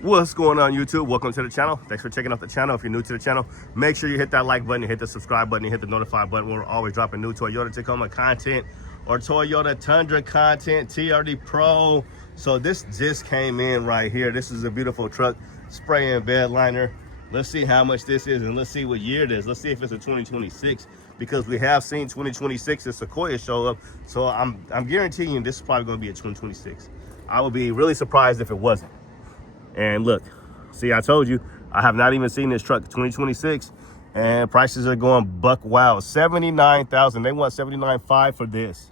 What's going on, YouTube? Welcome to the channel. Thanks for checking out the channel. If you're new to the channel, make sure you hit that like button, you hit the subscribe button, you hit the notify button. We're always dropping new Toyota Tacoma content or Toyota Tundra content, TRD Pro. So this just came in right here. This is a beautiful truck, spray and bed liner. Let's see how much this is and let's see what year it is. Let's see if it's a 2026, because we have seen 2026 and Sequoia show up. So I'm guaranteeing you this is probably going to be a 2026. I would be really surprised if it wasn't. And look, see, I told you, I have not even seen this truck 2026, and prices are going buck wild. 79,000. They want 79.5 for this.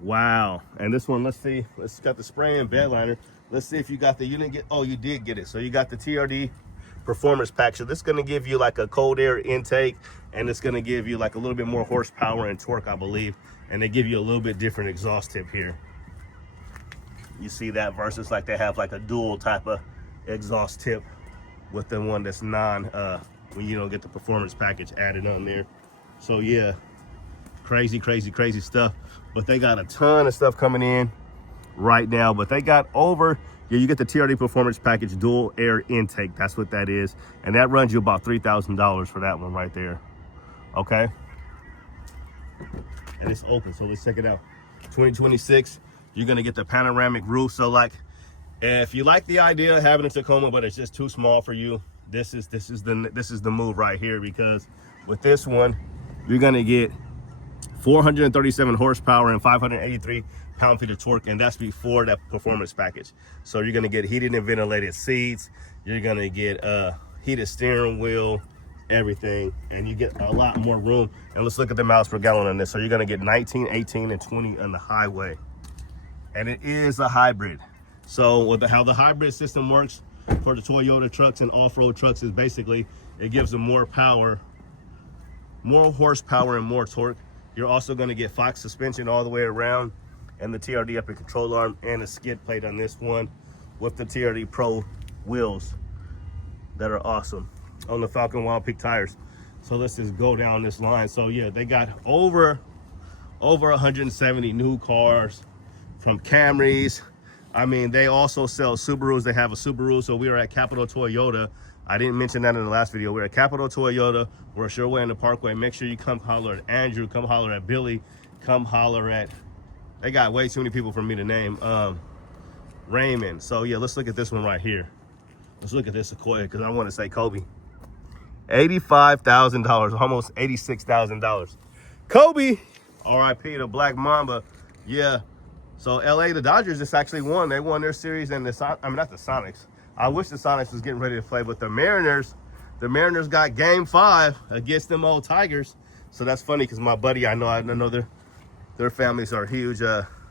Wow. And this one, let's see. Let's got the spray and bed liner. Let's see if you got the, you didn't get, oh, you did get it. So you got the TRD performance pack. So this is going to give you like a cold air intake, and it's going to give you like a little bit more horsepower and torque, I believe. And they give you a little bit different exhaust tip here. You see that versus like they have like a dual type of exhaust tip with the one that's when you don't get the performance package added on there. So yeah, crazy stuff. But they got a ton of stuff coming in right now. But they got over, yeah, you get the TRD performance package dual air intake. That's what that is. And that runs you about $3,000 for that one right there. Okay. And it's open, so let's check it out. 2026. You're gonna get the panoramic roof. So like, if you like the idea of having a Tacoma, but it's just too small for you, this is the move right here, because with this one, you're gonna get 437 horsepower and 583 pound-feet of torque, and that's before that performance package. So you're gonna get heated and ventilated seats. You're gonna get heated steering wheel, everything, and you get a lot more room. And let's look at the miles per gallon on this. So you're gonna get 19, 18, and 20 on the highway. And it is a hybrid. So with how the hybrid system works for the Toyota trucks and off-road trucks is basically it gives them more power, more horsepower, and more torque. You're also going to get Fox suspension all the way around, and the TRD upper control arm, and a skid plate on this one with the TRD Pro wheels that are awesome on the Falcon Wild Peak tires. So let's just go down this line. So yeah, they got over 170 new cars. From Camrys. I mean, they also sell Subarus. They have a Subaru. So we are at Capital Toyota. I didn't mention that in the last video. We're at Capital Toyota. We're sure way in the Parkway. Make sure you come holler at Andrew. Come holler at Billy. Come holler at, they got way too many people for me to name. Raymond. So yeah, let's look at this one right here. Let's look at this Sequoia, because I want to say Kobe. $85,000, almost $86,000. Kobe, RIP to Black Mamba. Yeah. So LA, the Dodgers just actually won. They won their series, and not the Sonics. I wish the Sonics was getting ready to play, but the Mariners got game 5 against them old Tigers. So that's funny, because my buddy, I know their families are huge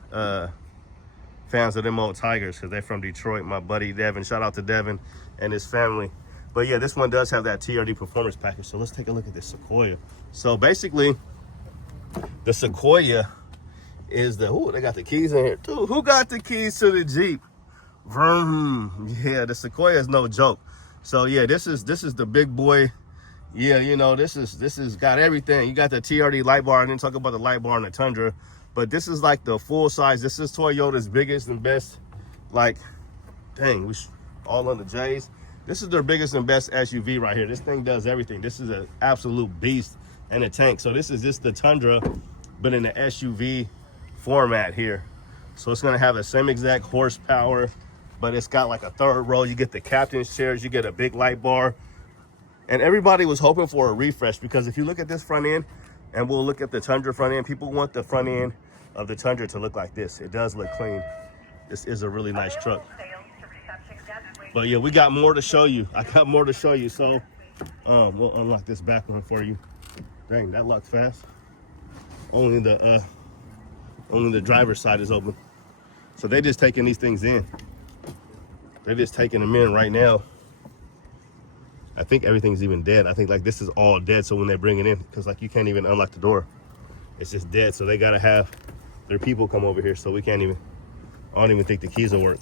fans of them old Tigers, because they're from Detroit. My buddy Devin, shout out to Devin and his family. But yeah, this one does have that TRD performance package. So let's take a look at this Sequoia. So basically, the Sequoia is they got the keys in here too. Who got the keys to the Jeep? Vroom. Yeah, the Sequoia is no joke. So yeah, this is the big boy. Yeah, you know, this is got everything. You got the TRD light bar. I didn't talk about the light bar on the Tundra, but this is like the full size. This is Toyota's biggest and best, like, dang, we all on the J's. This is their biggest and best SUV right here. This thing does everything. This is an absolute beast and a tank. So this is just the Tundra, but in the SUV format here. So it's going to have the same exact horsepower, but it's got like a third row. You get the captain's chairs, you get a big light bar, and everybody was hoping for a refresh, because if you look at this front end, and we'll look at the Tundra front end, people want the front end of the Tundra to look like this. It does look clean. This is a really nice truck. But yeah, we got more to show you. I got more to show you. So we'll unlock this back one for you. Dang, that locked fast. Only the driver's side is open. So they're just taking these things in. They're just taking them in right now. I think everything's even dead. I think like this is all dead. So when they bring it in, because like you can't even unlock the door. It's just dead. So they gotta have their people come over here. So we can't even, I don't even think the keys will work.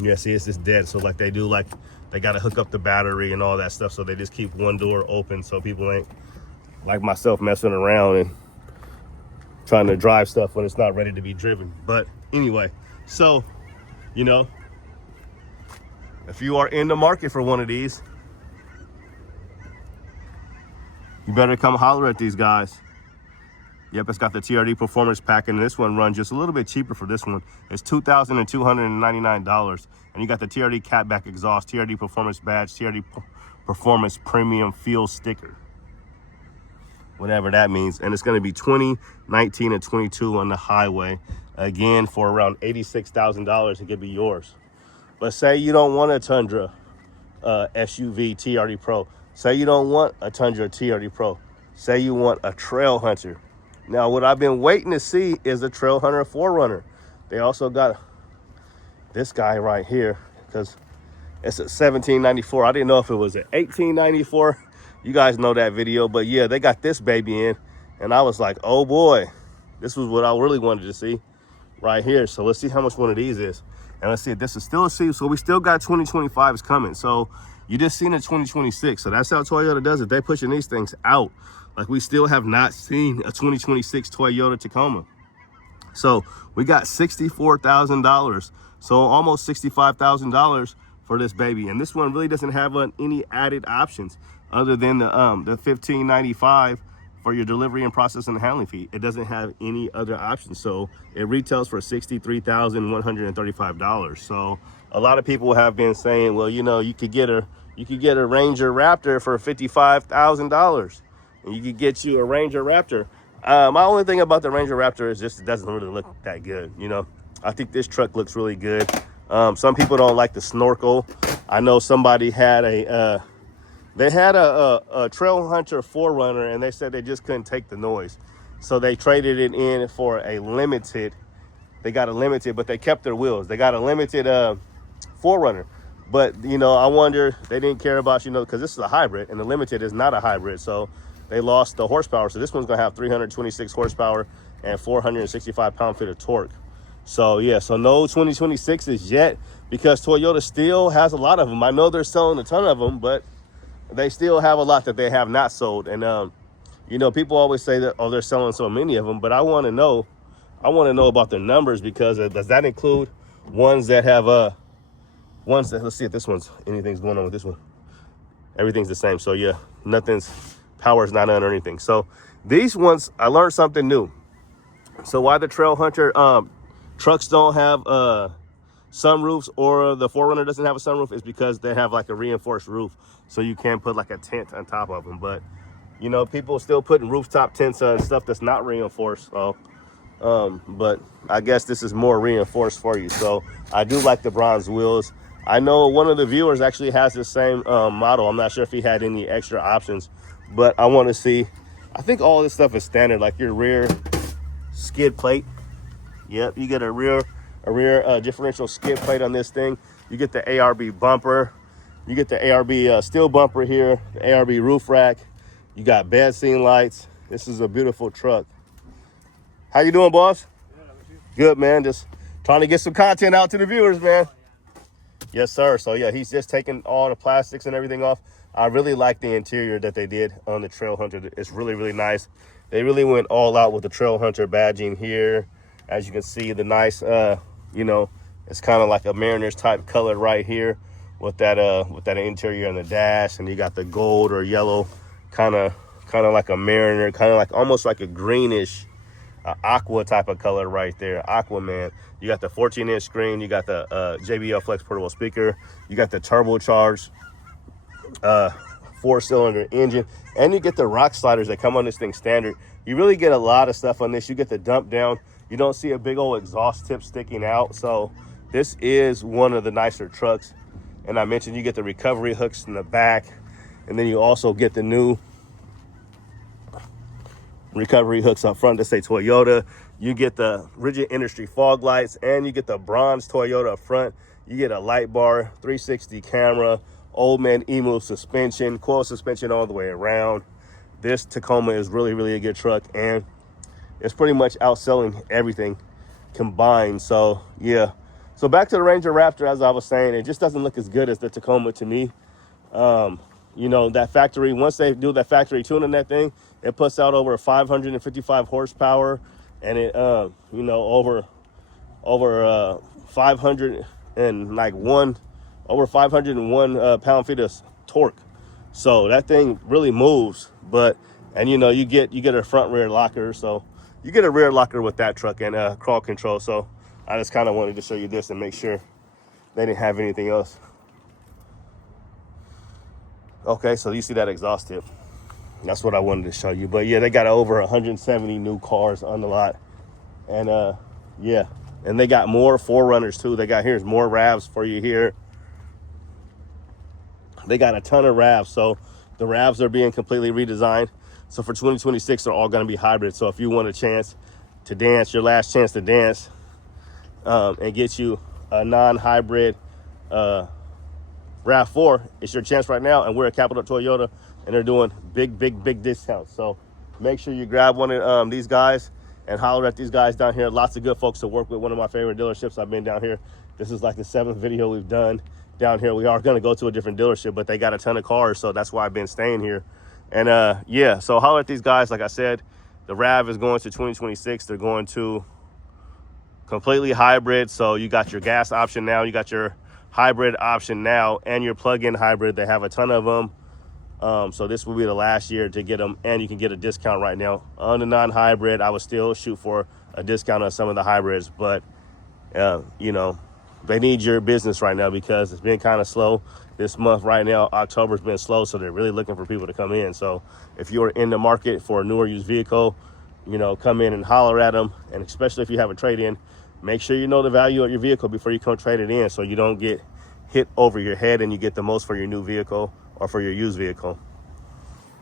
Yeah, see, it's just dead. So like they do, like they gotta hook up the battery and all that stuff. So they just keep one door open so people ain't like myself messing around and trying to drive stuff when it's not ready to be driven. But anyway, so You know, if you are in the market for one of these, you better come holler at these guys. Yep, it's got the TRD Performance Pack, and this one runs just a little bit cheaper for this one. It's $2,299, and you got the TRD Catback exhaust, TRD Performance badge, TRD Performance Premium Fuel sticker, whatever that means. And it's going to be 20, 19, and 22 on the highway. Again, for around $86,000, it could be yours. But say you don't want a Tundra SUV TRD Pro. Say you don't want a Tundra TRD Pro. Say you want a Trail Hunter. Now, what I've been waiting to see is the Trail Hunter 4Runner. They also got this guy right here because it's at $17.94. I didn't know if it was at $18.94. You guys know that video, but yeah, they got this baby in, and I was like, oh boy, this was what I really wanted to see right here. So let's see how much one of these is, and let's see if this is still a C. So we still got 2025 is coming. So you just seen a 2026. So that's how Toyota does it. They pushing these things out. Like, we still have not seen a 2026 Toyota Tacoma. So we got $64,000. So almost $65,000 for this baby. And this one really doesn't have any added options other than the $15.95 for your delivery and processing and handling fee. It doesn't have any other options. So it retails for $63,135. So a lot of people have been saying, well, you know, you could get a Ranger Raptor for $55,000. And you could get you a Ranger Raptor. My only thing about the Ranger Raptor is just it doesn't really look that good. You know, I think this truck looks really good. Some people don't like the snorkel. I know somebody had a Trail Hunter 4Runner, and they said they just couldn't take the noise. So they traded it in for a limited. They got a limited, but they kept their wheels. They got a limited 4Runner. But, you know, I wonder, they didn't care about, you know, because this is a hybrid, and the limited is not a hybrid. So they lost the horsepower. So this one's going to have 326 horsepower and 465 pound-feet of torque. So, yeah, so no 2026s yet, because Toyota still has a lot of them. I know they're selling a ton of them, but they still have a lot that they have not sold. And, you know, people always say that, oh, they're selling so many of them. But I want to know about their numbers, because does that include ones that have, let's see if this one's, anything's going on with this one. Everything's the same. So, yeah, power's not on or anything. So these ones, I learned something new. So why the Trail Hunter trucks don't have sunroofs, or the 4Runner doesn't have a sunroof, is because they have like a reinforced roof, so you can put like a tent on top of them. But you know, people are still putting rooftop tents on stuff that's not reinforced. So but I guess this is more reinforced for you. So I do like the bronze wheels. I know one of the viewers actually has the same model. I'm not sure if he had any extra options, but I want to see. I think all this stuff is standard, like your rear skid plate. Yep, you get a rear differential skid plate on this thing. You get the ARB bumper. You get the ARB steel bumper here, the ARB roof rack. You got bed scene lights. This is a beautiful truck. How you doing, boss? Good, man. Just trying to get some content out to the viewers, man. Yes, sir. So, yeah, he's just taking all the plastics and everything off. I really like the interior that they did on the Trail Hunter. It's really, really nice. They really went all out with the Trail Hunter badging here. As you can see, the nice, you know, it's kind of like a Mariners type color right here with that interior on the dash. And you got the gold or yellow, kind of like a Mariner, kind of like almost like a greenish aqua type of color right there. Aquaman. You got the 14-inch screen. You got the JBL Flex portable speaker. You got the turbocharged 4-cylinder engine, and you get the rock sliders that come on this thing standard. You really get a lot of stuff on this. You get the dump down. You don't see a big old exhaust tip sticking out. So this is one of the nicer trucks. And I mentioned you get the recovery hooks in the back, and then you also get the new recovery hooks up front that say Toyota. You get the rigid industry fog lights, and you get the bronze Toyota up front. You get a light bar, 360 camera, old man emu suspension, coil suspension all the way around. This Tacoma is really, really a good truck, and it's pretty much outselling everything combined. So yeah, so back to the Ranger Raptor. As I was saying, it just doesn't look as good as the Tacoma to me. You know, that factory, once they do that factory tuning that thing, it puts out over 555 horsepower, and it you know, over 500 and like over 501 pound-feet of torque. So that thing really moves. But, and you know, you get a front rear locker. So you get a rear locker with that truck and crawl control. So I just kind of wanted to show you this and make sure they didn't have anything else. Okay, so you see that exhaust tip. That's what I wanted to show you. But yeah, they got over 170 new cars on the lot. And yeah, and they got more 4Runners too. They got, here's more RAVs for you here. They got a ton of RAVs. So the RAVs are being completely redesigned. So for 2026, they're all going to be hybrid. So if you want a chance to dance, your last chance to dance, and get you a non-hybrid RAV4, it's your chance right now. And we're at Capital Toyota, and they're doing big discounts. So make sure you grab one of these guys and holler at these guys down here. Lots of good folks to work with. One of my favorite dealerships. I've been down here. This is like the 7th video we've done down here. We are going to go to a different dealership, but they got a ton of cars, so that's why I've been staying here. And yeah, so holler at these guys. Like I said, the RAV is going to 2026. They're going to completely hybrid. So you got your gas option now, you got your hybrid option now, and your plug-in hybrid. They have a ton of them. So this will be the last year to get them, and you can get a discount right now on the non-hybrid. I would still shoot for a discount on some of the hybrids, but you know, they need your business right now because it's been kind of slow this month. Right now, October's been slow, so they're really looking for people to come in. So if you're in the market for a newer used vehicle, you know, come in and holler at them. And especially if you have a trade-in, make sure you know the value of your vehicle before you come trade it in, so you don't get hit over your head and you get the most for your new vehicle or for your used vehicle.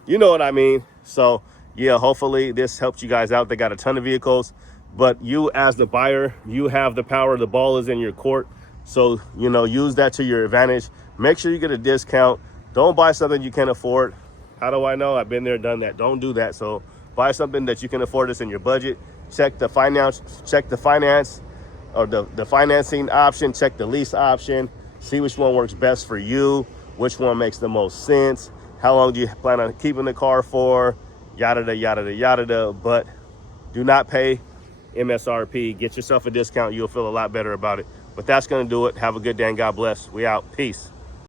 You know what I mean? So yeah, hopefully this helped you guys out. They got a ton of vehicles, but you as the buyer, you have the power. The ball is in your court. So, you know, use that to your advantage. Make sure you get a discount. Don't buy something you can't afford. How do I know? I've been there, done that. Don't do that. So buy something that you can afford, that's in your budget. Check the finance, or the financing option, check the lease option, see which one works best for you, which one makes the most sense, how long do you plan on keeping the car for, yada, yada, yada. But do not pay MSRP. Get yourself a discount. You'll feel a lot better about it. But that's going to do it. Have a good day and God bless. We out. Peace.